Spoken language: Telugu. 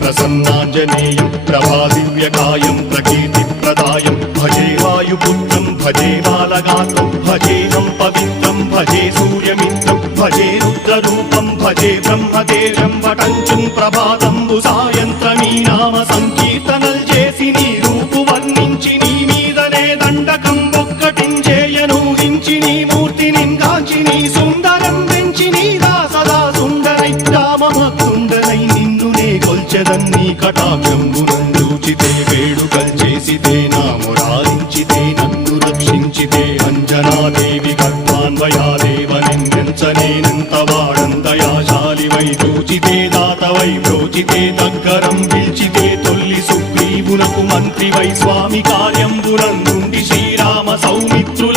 प्रसन्नाञ्जनेयं प्रभादिव्यकायं प्रकीर्तिप्रदायं भजे वायुपुत्रं भजे बालगात्रं भजेऽहं पवित्रं भजे सूर्यमित्रं भजे रुद्ररूपं भजे ब्रह्मदेवं वटञ्चुं ప్రభాతంబు సాయంత్రమీ నామ సంకీర్తనల్ చేసి నీ రూపు వర్ణించి నీ మీదనే దండకం ఒక్కటించేయనూహించి నీ మూర్తిని గాంచి నీ సుందరం పెంచి నీ దాసదా సుందరై రామభక్తుండనై నిన్నునే కొల్చెదన్నీ కటాక్షంబునందూచితే వేడుకల్ చేసితే నా మురారించితే నన్ను రక్షించితే అంజనాదేవి గర్భాన్వయాదేవ నిందించనేనంత వాడంతయాశాలివై చూచితే దాతవై ప్రోచితే దగ్గరం పిలిచితే తొల్లి సుగ్రీవునకు మంత్రివై స్వామి కార్యంబునందుండి శ్రీరామ సౌమిత్రుల